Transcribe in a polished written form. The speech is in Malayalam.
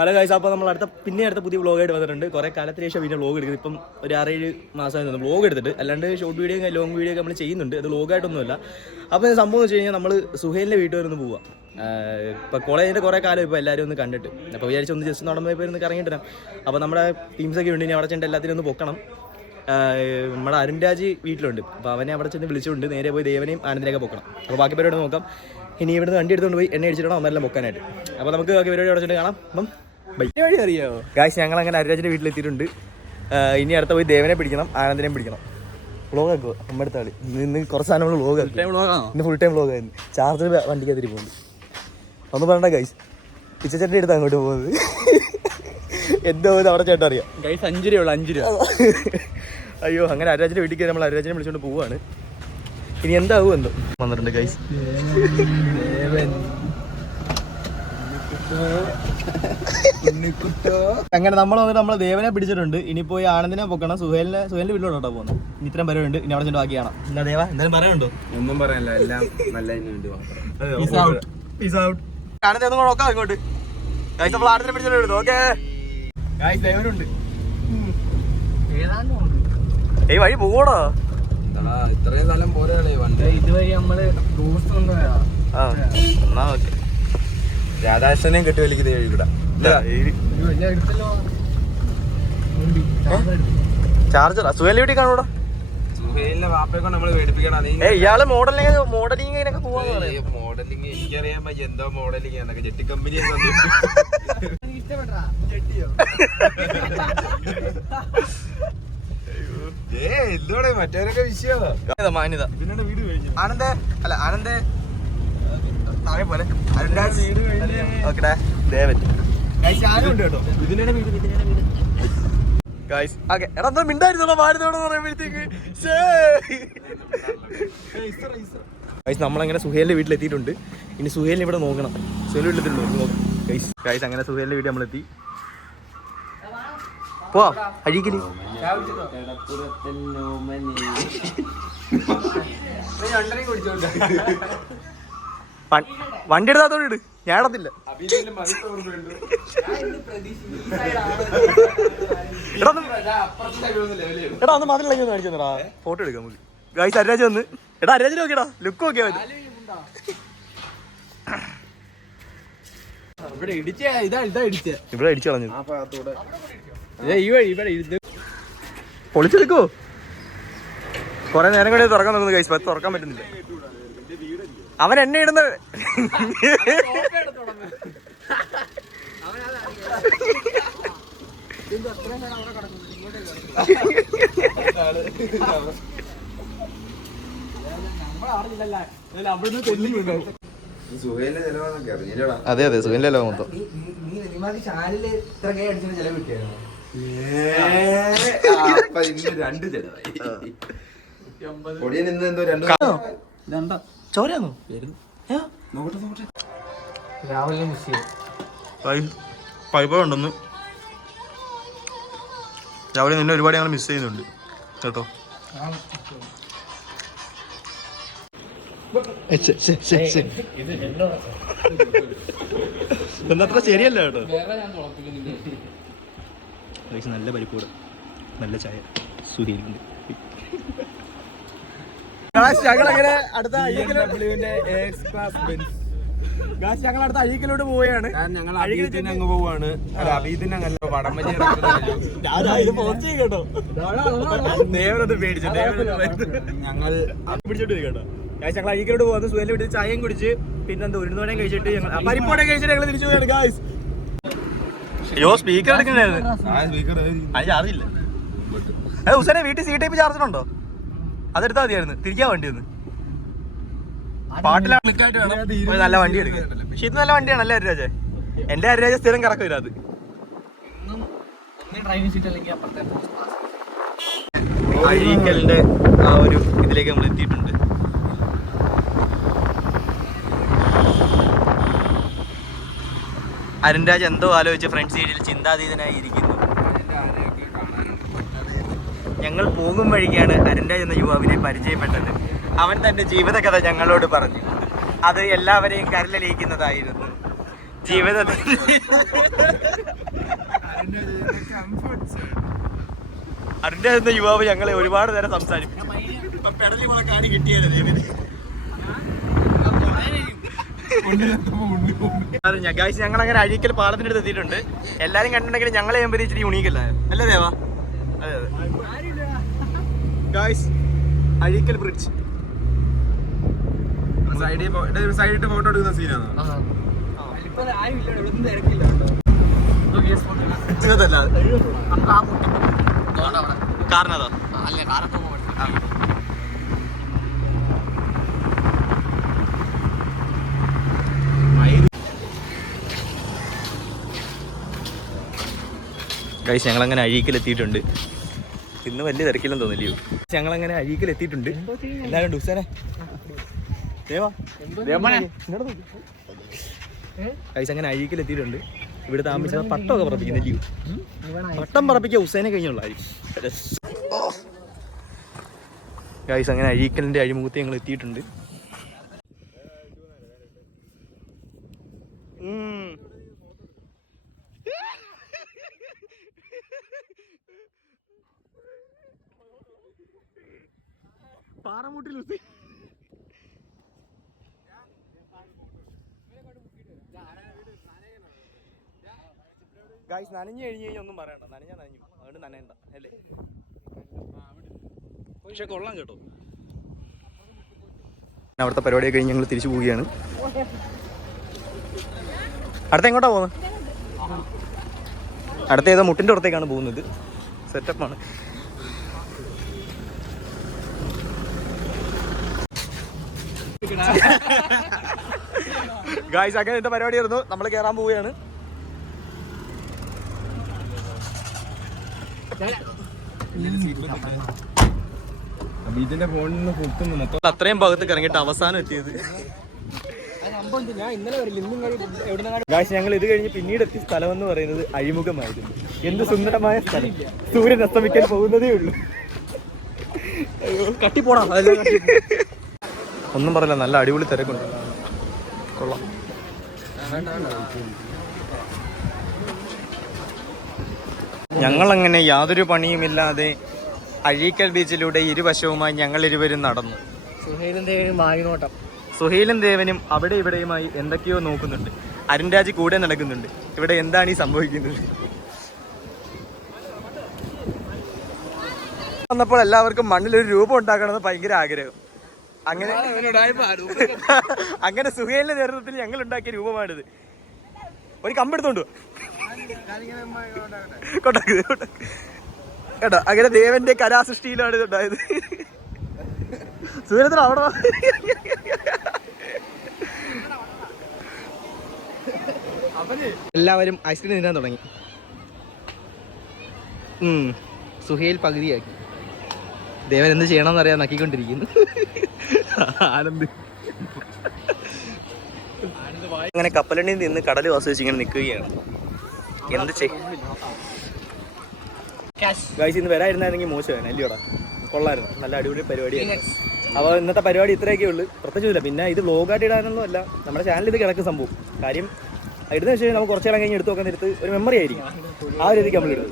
ഹലോ ഗൈസ്, അപ്പോൾ നമ്മൾ അടുത്ത പുതിയ വ്ളോഗായിട്ട് വന്നിട്ടുണ്ട്. കുറേ കാലത്തിന് ശേഷം വീഡിയോ വ്ളോഗ് എടുക്കുന്നത്. ഇപ്പം ഒരു 6-7 മാസമായി വ്ളോഗ് എടുത്തിട്ട്, അല്ലാണ്ട് ഷോർട്ട് വീഡിയോ ലോങ് വീഡിയോ ഒക്കെ നമ്മൾ ചെയ്യുന്നുണ്ട്. അത് വ്ളോഗായിട്ടൊന്നുമല്ല. അപ്പോൾ സംഭവം എന്ന് വെച്ച് കഴിഞ്ഞാൽ നമ്മൾ സുഹേലിൻ്റെ വീട്ടിൽ വരെ ഒന്ന് പോവാം. ഇപ്പോൾ കോളേജിൻ്റെ കുറേ കാലം ഇപ്പോൾ എല്ലാവരും ഒന്ന് കണ്ടിട്ട്, അപ്പോൾ വിചാരിച്ച് ഒന്ന് ജസ്റ്റ് നടന്നു പോയി ഒന്ന് കറങ്ങിയിട്ട് വരാം. അപ്പോൾ നമ്മുടെ ടീംസൊക്കെ ഉണ്ട്, ഇനി അവിടെ ചെന്ന് എല്ലാത്തിനും ഒന്ന് പൊക്കണം. നമ്മുടെ അരുൺ രാജ് വീട്ടിലുണ്ട്, അപ്പോൾ അവനെ അവിടെ ചെന്ന് വിളിച്ചുകൊണ്ട് നേരെ പോയി ദേവനെയും ആനന്ദിനെയൊക്കെ പൊക്കണം. അപ്പോൾ ബാക്കി പരിപാടി നോക്കാം. ഇനി ഇവിടുന്ന് വണ്ടി എടുത്തുകൊണ്ട് പോയി എണ്ണ അടിച്ചിട്ടാണ് അന്നെല്ലാം പൊക്കാനായിട്ട്. അപ്പോൾ നമുക്ക് ബാക്കി പരിപാടി അവിടെ ചെന്ന് കാണാം. അപ്പം വഴി അറിയാമോ ഗായ്സ്, ഞങ്ങൾ അങ്ങനെ അരുരാജിൻ്റെ വീട്ടിലെത്തിയിട്ടുണ്ട്. ഇനി അടുത്ത പോയി ദേവനെ പിടിക്കണം, ആനന്ദിനെയും പിടിക്കണം. വ്ളോഗ് ആക്കുമോ നമ്മുടെ അടുത്ത ആളി? ഇന്ന് കുറച്ച് സാധനം വ്ളോഗ് ആക്കും. ഇന്ന് ഫുൾ ടൈം വ്ളോഗ് ആയിരുന്നു. ചാർജർ വണ്ടിക്കകത്തിരി പോകുന്നു. ഒന്നും പറയണ്ട ഗൈസ്, പിച്ചച്ചട്ടി എടുത്ത് അങ്ങോട്ട് പോകുന്നത്. എന്താ പോകുന്നത് അവിടെ ചേട്ടൻ അറിയാം ഗൈസ്. 5 രൂപ 5 രൂപ. അയ്യോ, അങ്ങനെ അരുരാജിൻ്റെ വീട്ടിൽ നമ്മൾ അരുരാജിനെ വിളിച്ചുകൊണ്ട് പോവാണ്. ഇനി എന്താവും എന്തോ വന്നിട്ടുണ്ട് ഗൈസ്. അങ്ങനെ നമ്മൾ വന്നിട്ട് നമ്മളെ ദേവനെ പിടിച്ചിട്ടുണ്ട്. ഇനി പോയി ആനന്ദിനെ പൊക്കണം. സുഹേലിന്റെ വീട്ടിലോട്ടോ പോകുന്നത്. ഇനി ഇത്രയും പരിപാടിയുണ്ട്. ഇനി അവിടെ ചെന്ന് ബാക്കിയാണ്. എന്താ ദേവ, എന്തായാലും പറയാനുണ്ടോ? ഒന്നും പറയാനില്ല, എല്ലാം നല്ലതിന് വേണ്ടി ആനന്ദ ഒന്നും നോക്കാം ഇങ്ങോട്ട്. ഗൈസ്, നമ്മൾ ആനന്ദിനെ പിടിച്ചിട്ടുണ്ട്. ഓക്കെ ഗൈസ്, ദേവനുണ്ട്. ഏയ് വഴി പോകണോ? ഇത്രയും സ്ഥലം പോരാളേ വണ്ടി. ഇതുവഴി നമ്മള് രാധാകൃഷ്ണനെയും കെട്ടി വലിക്കുന്നത് ഇവിടെ. ചാർജറാ സുഹേലിന്റെ വീട്ടിൽ കാണൂടാ. സുഹേലിന്റെ വാപ്പയെ കൊണ്ട് നമ്മള് പേടിപ്പിക്കണം. ഇയാള് മോഡലിംഗ് പോവാന്ന് പറയാം. മോഡലിംഗ് എനിക്കറിയാൻ പറ്റും, എന്തോ മോഡലിംഗ് എന്നൊക്കെ. ജെട്ടി കമ്പനി എന്തോടെ മറ്റവരൊക്കെ വിഷയമാ. മാന്യത ആനന്ദ താഴെ പോലെ ഓക്കെടാ ദേവൻ. എടാ മിണ്ടായിരുന്നോ മാരുന്നോന്ന് പറയുമ്പോഴത്തേക്ക് നമ്മളങ്ങനെ സുഹേലിന്റെ വീട്ടിലെത്തിയിട്ടുണ്ട്. ഇനി സുഹേലിനെ ഇവിടെ നോക്കണം. സുഹേലിന്റെ വീട്ടിലെത്തിയിട്ടുണ്ട്. ഗൈസ്, അങ്ങനെ സുഹേലിന്റെ വീട്ടിൽ നമ്മളെത്തി. പോവാ അഴീക്കല്. വണ്ടി എടുത്താത്തോണ്ട് ഇട്, ഞാൻ ഇടത്തില്ല. എടാ ഒന്ന് മതിലൊക്കെ ഒന്ന് കാണിച്ചു തന്നെടാ, ഫോട്ടോ എടുക്കാം നമുക്ക്. ഗൈസ്, അരുരാജ് വന്ന്. എടാ അരുരാജിന് നോക്കിയടാ, ലുക്ക് നോക്കിയാ മതി. ഇവിടെ ഇടിച്ചു കളഞ്ഞു. പൊളിച്ചെടുക്കോ? കൊറേ നേരം കൂടി തുറക്കാൻ നോക്കുന്നു ഗൈസ്, തുറക്കാൻ പറ്റുന്നില്ല. അവൻ എണ്ണ ഇടുന്ന അതെ അതെ സുഹേലിന്റെ ചെലവ് മൊത്തം. ചോരാന്നോ? പൈപ്പുണ്ടെന്ന് രാവിലെ നിന്നെ ഒരുപാട് ഞങ്ങൾ മിസ് ചെയ്യുന്നുണ്ട് കേട്ടോ. എന്നത്ര ശരിയല്ല കേട്ടോ. നല്ല പരിപ്പൂടെ നല്ല ചായ സുഹേലുണ്ട്. ഞങ്ങളങ്ങനെ അടുത്ത അഴീക്കലോട്ട് പോവുകയാണ്. ഞങ്ങൾ അഴീക്കത്തിന് അങ്ങ് പോവാണ്. അബീദിന് അങ്ങല്ല വടംവലി കേട്ടോ. ദേവനത് പേടിച്ചു. ഞങ്ങൾ പിടിച്ചോട്ട് കേട്ടോ. ഞങ്ങൾ അഴീക്കലോട്ട് പോകുന്നത്. സുഹേലിന്റെ വീട്ടിൽ ചായയും കുടിച്ച് പിന്നെന്താ ഉരുന്നോടേം കഴിച്ചിട്ട് ഞങ്ങൾ പരിപ്പോടെ കഴിച്ചിട്ട് ഞങ്ങൾ തിരിച്ചു പോയാണ് ഗായ്സ്. അയ്യോ, സ്പീക്കർ എടുക്കണ്ടായിരുന്നു. അത് ചാർജില്ല. ഹുസൈനെ വീട്ടിൽ സി ടൈപ്പ് ചാർജർ ഉണ്ടോ? അതെടുത്താൽ മതിയായിരുന്നു. തിരിക്കാൻ വണ്ടി ഒന്ന് പാട്ടിലാണ് നല്ല വണ്ടി എടുക്കുക. പക്ഷെ ഇത് നല്ല വണ്ടിയാണ് അല്ലേ അരുരാജെ? എന്റെ അരുരാജ സ്ഥിരം കറക്കം വരാത്. അഴീക്കലിന്റെ ആ ഒരു ഇതിലേക്ക് നമ്മൾ എത്തിയിട്ടുണ്ട്. അരുൺരാജ് എന്തോ ആലോചിച്ച് ഫ്രണ്ട് സീറ്റിൽ ചിന്താതീതനായി ഇരിക്കുന്നു. ഞങ്ങൾ പോകും വഴിക്കാണ് അരുൺരാജ് എന്ന യുവാവിനെ പരിചയപ്പെട്ടത്. അവൻ തന്റെ ജീവിതകഥ ഞങ്ങളോട് പറഞ്ഞു. അത് എല്ലാവരെയും കരളിലേക്കുന്നതായിരുന്നു. ജീവിതത്തിൽ അതിൻ്റെ എന്ന യുവാവ് ഞങ്ങളെ ഒരുപാട് നേരം സംസാരിക്കും. ഞങ്ങൾ അങ്ങനെ അഴീക്കൽ പാലത്തിന്റെ അടുത്ത് എത്തിയിട്ടുണ്ട്. എല്ലാരും കണ്ടിട്ടുണ്ടെങ്കിൽ ഞങ്ങളെ ചെയ്യുമ്പോൾ ഇച്ചിരി യുണീക്കല്ല അല്ലേ ദേവാ? അതെ അതെ ഗായ്സ്, അഴീക്കൽ ബ്രിഡ്ജ്. സൈഡിട്ട് ഫോട്ടോ എടുക്കുന്ന സീനാണ്. കാരണതാ ഗൈസ്, ഞങ്ങളങ്ങനെ അഴീക്കലെത്തിയിട്ടുണ്ട്. ഇന്ന് വലിയ തിരക്കില്ലെന്ന് തോന്നില്ലയോ? ഞങ്ങളങ്ങനെ അഴീക്കലെത്തിയിട്ടുണ്ട്. എല്ലാവരും ഡുസാനെ ഗൈസ് അങ്ങനെ അഴീക്കലെത്തിയിട്ടുണ്ട്. ഇവിടെ താമസിച്ചത് പട്ടമൊക്കെ പറപ്പിക്കുന്നില്ലയോ? പട്ടം പറപ്പിക്കുക ഹുസൈനെ കഴിഞ്ഞുള്ളായിരിക്കും. ഗൈസ് അങ്ങനെ അഴീക്കലിന്റെ അഴിമുഖത്ത് ഞങ്ങൾ എത്തിയിട്ടുണ്ട്. പാറമുട്ടിൽ ഗൈസ് നനഞ്ഞു കഴിഞ്ഞ് കഴിഞ്ഞാൽ ഒന്നും പറയണ്ട. നനഞ്ഞു അതുകൊണ്ട് നനയണ്ട അല്ലേ? പക്ഷെ കൊള്ളാം കേട്ടോ. അവിടുത്തെ പരിപാടിയൊക്കെ കഴിഞ്ഞ് ഞങ്ങൾ തിരിച്ചു പോവുകയാണ്. അടുത്ത എങ്ങോട്ടാ പോകുന്നത്? അടുത്ത ഏതോ മുട്ടിൻ്റെ പുറത്തേക്കാണ് പോകുന്നത്. സെറ്റപ്പാണ്. ഗായ്സ് അങ്ങനെ എന്താ പരിപാടിയായിരുന്നു. നമ്മൾ കയറാൻ പോവുകയാണ്. അത്രയും ഭാഗത്ത് ഇറങ്ങിയിട്ട് അവസാനം എത്തിയത്. ഗായ്സ് ഞങ്ങൾ ഇത് കഴിഞ്ഞ് പിന്നീട് എത്തിയ സ്ഥലം എന്ന് പറയുന്നത് അഴിമുഖമായിരുന്നു. എന്ത് സുന്ദരമായ സ്ഥലം. സൂര്യൻ അസ്തമിക്കാൻ പോകുന്നതേ ഉള്ളൂ. കട്ടിപ്പോടാ. ഒന്നും പറയില്ല, നല്ല അടിപൊളി തിരക്കുണ്ട്. കൊള്ളാം. ഞങ്ങളങ്ങനെ യാതൊരു പണിയുമില്ലാതെ അഴീക്കൽ ബീച്ചിലൂടെ ഇരുവശവുമായി ഞങ്ങൾ ഇരുവരും നടന്നു. സുഹൈലും ദേവനും അവിടെ ഇവിടെയുമായി എന്തൊക്കെയോ നോക്കുന്നുണ്ട്. അരുൺരാജ് കൂടെ നടക്കുന്നുണ്ട്. ഇവിടെ എന്താണ് ഈ സംഭവിക്കുന്നത്? വന്നപ്പോൾ എല്ലാവർക്കും മണ്ണിലൊരു രൂപം ഉണ്ടാക്കണമെന്ന് ഭയങ്കര ആഗ്രഹം. അങ്ങനെ സുഹൈലിന്റെ നേതൃത്വത്തിൽ ഞങ്ങൾ ഉണ്ടാക്കിയ രൂപമാണിത്. ഒരു കമ്പെടുത്തോണ്ടു കേട്ടോ. അങ്ങനെ ദേവന്റെ കലാസൃഷ്ടിയിലാണ് ഇത് ഉണ്ടായത്. സുഹൃത്തിന് അവിടെ എല്ലാവരും ഐസ്ക്രീം തിന്നാൻ തുടങ്ങി. സുഹൈൽ പകുതിയാക്കി. ദേവൻ എന്ത് ചെയ്യണമെന്ന് അറിയാൻ നക്കിക്കൊണ്ടിരിക്കുന്നു. ആനന്ദ് അങ്ങനെ കപ്പലണ്ടിയിൽ നിന്ന് കടൽ ആസ്വദിച്ച് ഇങ്ങനെ നിൽക്കുകയാണ്. എന്ത് ചെയ്യും ഗൈസ്? ഇന്ന് വരായിരുന്നായിരുന്നെങ്കിൽ മോശമാണ് അല്ലയോടാ. കൊള്ളായിരുന്നു, നല്ല അടിപൊളി പരിപാടിയാണ്. അപ്പോൾ ഇന്നത്തെ പരിപാടി ഇത്രയൊക്കെ ഉള്ളൂ, പ്രത്യേകിച്ചില്ല. പിന്നെ ഇത് വ്ലോഗായിട്ട് ഇടാനൊന്നും അല്ല, നമ്മുടെ ചാനലിൽ ഇത് കിടക്കുന്ന സംഭവം. കാര്യം ഇടുന്ന വെച്ച് കഴിഞ്ഞാൽ നമുക്ക് കുറച്ച് നാൾ കഴിഞ്ഞ് എടുത്ത് നോക്കാൻ നേരത്ത് ഒരു മെമ്മറി ആയിരിക്കും. ആ ഒരു രീതിക്ക് നമ്മൾ ഇടും.